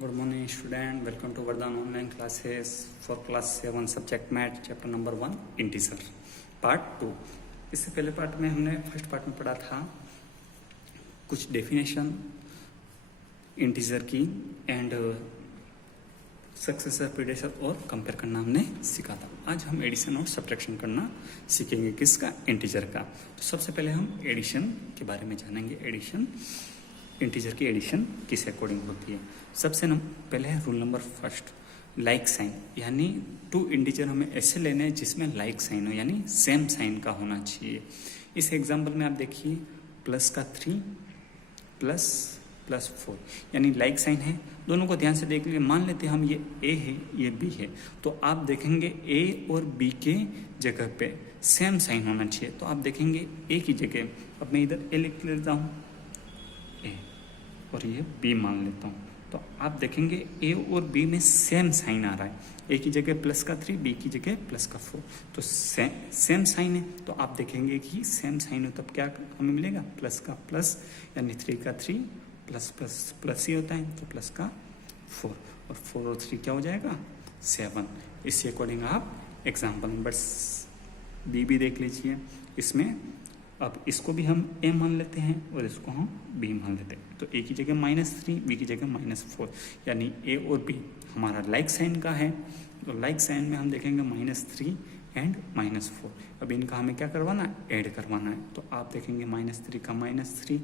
Good morning student, welcome to Vardhan online classes for class 7 subject math chapter number 1 integer part 2। इससे पहले part में हमने first part में पढ़ा था कुछ डेफिनेशन इंटीजर की एंड सक्सेसर प्रीडेसेसर और कंपेयर करना हमने सीखा था। आज हम एडिशन और सब्ट्रैक्शन करना सीखेंगे, किसका? इंटीजर का। तो सबसे पहले हम एडिशन के बारे में जानेंगे। एडिशन, इंटीजर की एडिशन किस अकॉर्डिंग होती है। सबसे पहले है rule number first, like sign, यानी टू इंटीजर हमें ऐसे लेने हैं जिसमें लाइक साइन हो, यानी सेम साइन का होना चाहिए। इस एग्जांपल में आप देखिए प्लस का 3 प्लस 4, यानी लाइक साइन है। दोनों को ध्यान से देख लीजिए। मान लेते हैं हम ये ए है ये बी है, तो आप देखेंगे ए और बी के जगह पे सेम साइन होना चाहिए। तो आप देखेंगे ए की जगह, अब मैं इधर ए लिख लेता हूँ ए और ये बी मान लेता हूँ, तो आप देखेंगे ए और बी में सेम साइन आ रहा है। ए की जगह प्लस का 3, बी की जगह प्लस का 4, तो सेम साइन है। तो आप देखेंगे कि सेम साइन हो तब क्या हमें मिलेगा? प्लस का प्लस, यानी 3 का 3 प्लस प्लस प्लस ही होता है, तो प्लस का 4 और 4 और 3 क्या हो जाएगा? 7। इसी अकॉर्डिंग आप एग्जाम्पल नंबर बी भी देख लीजिए। इसमें अब इसको भी हम ए मान लेते हैं और इसको हम बी मान लेते हैं। तो ए की जगह -3, बी की जगह -4, यानी ए और बी हमारा लाइक साइन का है। तो लाइक साइन में हम देखेंगे -3 एंड -4। अब इनका हमें क्या करवाना है? ऐड करवाना है। तो आप देखेंगे -3 का -3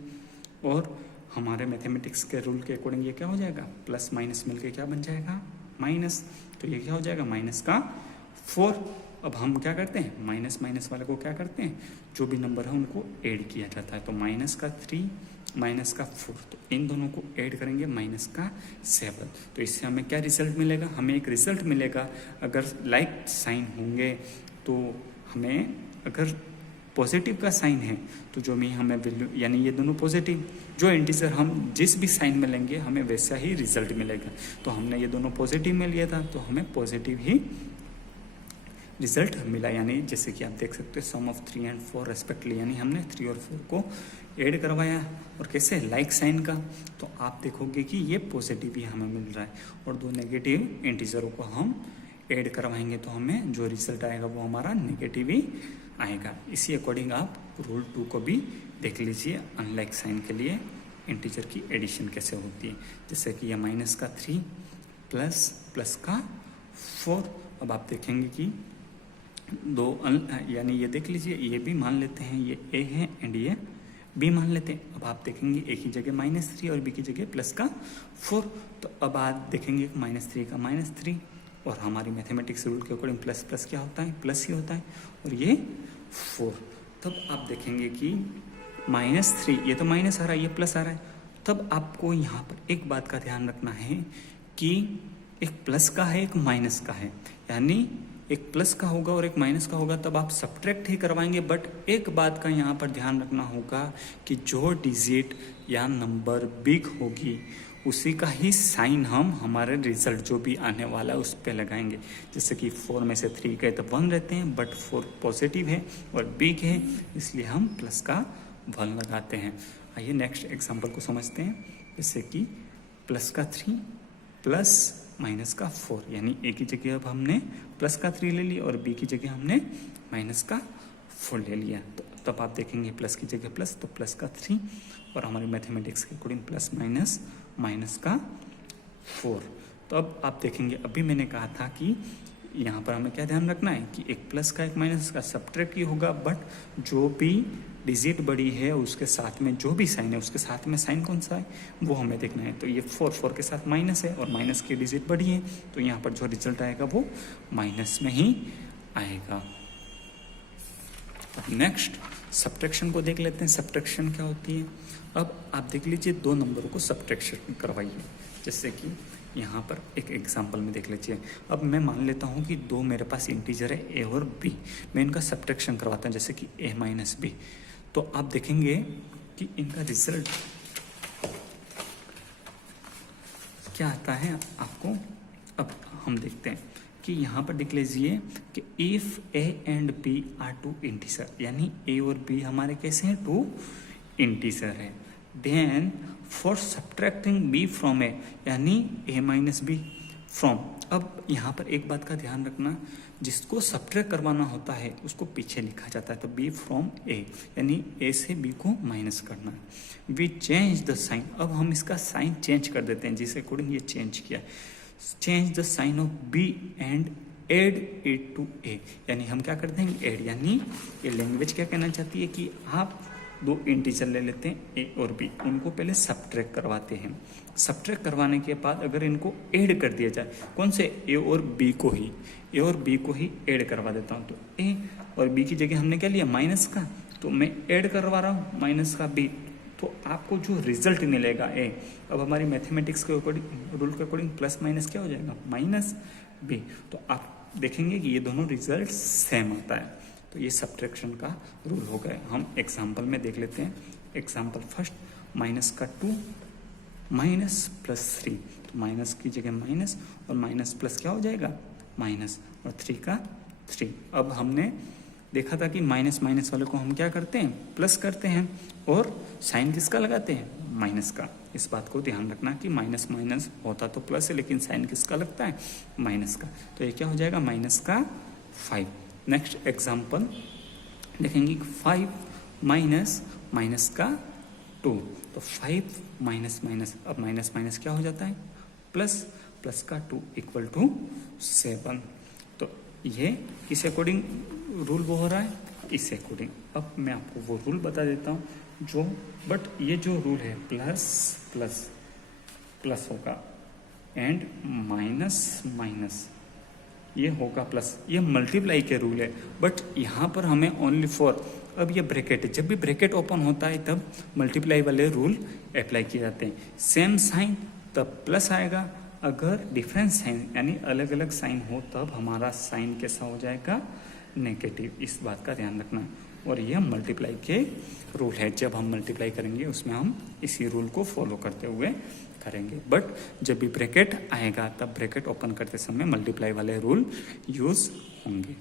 और हमारे मैथमेटिक्स के रूल के अकॉर्डिंग ये क्या हो जाएगा? प्लस माइनस मिलके क्या बन जाएगा? माइनस। तो ये क्या हो जाएगा? माइनस का 4। अब हम क्या करते हैं? माइनस माइनस वाले को क्या करते हैं? जो भी नंबर है उनको ऐड किया जाता है। तो माइनस का 3 माइनस का 4, तो इन दोनों को ऐड करेंगे माइनस का 7। तो इससे हमें क्या रिजल्ट मिलेगा? हमें एक रिजल्ट मिलेगा। अगर लाइक साइन होंगे तो हमें, अगर पॉजिटिव का साइन है तो जो भी हमें वैल्यू, यानी ये दोनों पॉजिटिव, जो इंटीजर हम जिस भी साइन में लेंगे हमें वैसा ही रिजल्ट मिलेगा। तो हमने ये दोनों पॉजिटिव में लिया था तो हमें पॉजिटिव ही रिजल्ट मिला। यानी जैसे कि आप देख सकते हो सम ऑफ 3 एंड 4 रेस्पेक्टली, यानी हमने 3 और 4 को ऐड करवाया और कैसे? लाइक साइन का। तो आप देखोगे कि ये पॉजिटिव ही हमें मिल रहा है और दो नेगेटिव इंटीजरों को हम ऐड करवाएंगे तो हमें जो रिजल्ट आएगा वो हमारा नेगेटिव ही आएगा। इसी अकॉर्डिंग आप रूल 2 को भी देख लीजिए। अनलाइक साइन के लिए इंटीजर की एडिशन कैसे होती है। जैसे कि ये माइनस का 3 प्लस का 4। अब आप देखेंगे कि यानी ये देख लीजिए, ये भी मान लेते हैं ये ए है एंड ये बी मान लेते हैं। अब आप देखेंगे ए की जगह -3 और बी की जगह प्लस का 4। तो अब आप देखेंगे -3 का -3 और हमारी मैथमेटिक्स रूल के अकॉर्डिंग प्लस प्लस क्या होता है? प्लस ही होता है और ये 4। तब आप देखेंगे कि -3, ये तो माइनस आ रहा है, ये प्लस आ रहा है। तब आपको यहाँ पर एक बात का ध्यान रखना है कि एक प्लस का है एक माइनस का है, यानी एक प्लस का होगा और एक माइनस का होगा, तब आप सब्ट्रैक्ट ही करवाएंगे। बट एक बात का यहाँ पर ध्यान रखना होगा कि जो डिजिट या नंबर बिग होगी उसी का ही साइन हम हमारे रिजल्ट जो भी आने वाला है उस पर लगाएंगे। जैसे कि 4 में से 3 गए तो 1 रहते हैं, बट 4 पॉजिटिव है और बिग है इसलिए हम प्लस का 1 लगाते हैं। आइए नेक्स्ट एग्जांपल को समझते हैं। जैसे कि प्लस का 3 प्लस माइनस का 4, यानी ए की जगह अब हमने प्लस का 3 ले लिया और बी की जगह हमने माइनस का 4 ले लिया। तो तब आप देखेंगे प्लस की जगह प्लस, तो प्लस का 3 और हमारी मैथमेटिक्स के अकॉर्डिंग प्लस माइनस का 4। तो अब आप देखेंगे, अभी मैंने कहा था कि यहाँ पर हमें क्या ध्यान रखना है कि एक प्लस का एक माइनस का सब्ट्रैक्ट ही होगा, बट जो भी डिजिट बड़ी है उसके साथ में जो भी साइन है उसके साथ में साइन कौन सा है वो हमें देखना है। तो ये 4 के साथ माइनस है और माइनस की डिजिट बड़ी है, तो यहाँ पर जो रिजल्ट आएगा वो माइनस में ही आएगा। अब नेक्स्ट सब्ट्रैक्शन को देख लेते हैं। सब्ट्रैक्शन क्या होती है? अब आप देख लीजिए, दो नंबरों को सब्ट्रैक्शन करवाइए। जैसे कि यहाँ पर एक एग्जांपल में देख लीजिए। अब मैं मान लेता हूँ कि दो मेरे पास इंटीजर है ए और बी, मैं इनका सब्ट्रैक्शन करवाता हूँ जैसे कि a - b। तो आप देखेंगे कि इनका रिजल्ट क्या आता है आपको। अब हम देखते हैं कि यहाँ पर देख लीजिए कि if a and b are 2 integer, यानी a और b हमारे कैसे हैं? 2 इंटीजर है। Then for subtracting B from A, यानी ए माइनस बी फ्रॉम। अब यहाँ पर एक बात का ध्यान रखना, जिसको सब्ट्रैक्ट करवाना होता है उसको पीछे लिखा जाता है, तो बी फ्रॉम ए, यानी ए से बी को माइनस करना है। वी चेंज द साइन, अब हम इसका साइन चेंज कर देते हैं, जिस अकॉर्डिंग ये चेंज किया। Change the sign of B and add it to A, यानी हम क्या करते हैं, ऐड, यानी ये लैंग्वेज क्या कहना चाहती है कि आप दो इंटीजर ले लेते हैं ए और बी, उनको पहले सब्ट्रैक्ट करवाते हैं। सब्ट्रैक्ट करवाने के बाद अगर इनको ऐड कर दिया जाए, कौन से, ए और बी को ही, ए और बी को ही ऐड करवा देता हूँ, तो ए और बी की जगह हमने क्या लिया, माइनस का, तो मैं ऐड करवा रहा हूँ माइनस का बी, तो आपको जो रिजल्ट मिलेगा ए, अब हमारी मैथमेटिक्स के अकॉर्डिंग, रूल के अकॉर्डिंग प्लस माइनस क्या हो जाएगा, माइनस बी, तो आप देखेंगे कि ये दोनों रिजल्ट सेम आता है। तो ये सब्ट्रैक्शन का रूल हो गया। हम एग्जाम्पल में देख लेते हैं। एग्जाम्पल फर्स्ट, माइनस का 2 माइनस प्लस 3, तो माइनस की जगह माइनस और माइनस प्लस क्या हो जाएगा, माइनस, और 3 का 3। अब हमने देखा था कि माइनस माइनस वाले को हम क्या करते हैं, प्लस करते हैं, और साइन किसका लगाते हैं, माइनस का। इस बात को ध्यान रखना कि माइनस माइनस होता तो प्लस है, लेकिन साइन किसका लगता है, माइनस का। तो ये क्या हो जाएगा, माइनस का 5। नेक्स्ट एग्जाम्पल देखेंगे, 5 माइनस माइनस का 2, तो 5 माइनस माइनस, अब माइनस माइनस क्या हो जाता है, प्लस, प्लस का 2 इक्वल टू 7। तो ये किस अकॉर्डिंग रूल वो हो रहा है, इस अकॉर्डिंग। अब मैं आपको वो रूल बता देता हूँ जो, बट ये जो रूल है प्लस प्लस प्लस होगा एंड माइनस माइनस ये होगा प्लस, ये मल्टीप्लाई के रूल है, बट यहाँ पर हमें ओनली फॉर, अब ये ब्रैकेट है, जब भी ब्रैकेट ओपन होता है तब मल्टीप्लाई वाले रूल अप्लाई किए जाते हैं। सेम साइन तब प्लस आएगा, अगर डिफरेंट साइन यानी अलग अलग साइन हो तब हमारा साइन कैसा हो जाएगा, नेगेटिव। इस बात का ध्यान रखना है। और ये मल्टीप्लाई के रूल है, जब हम मल्टीप्लाई करेंगे उसमें हम इसी रूल को फॉलो करते हुए करेंगे, बट जब भी ब्रैकेट आएगा तब ब्रैकेट ओपन करते समय मल्टीप्लाई वाले रूल यूज होंगे।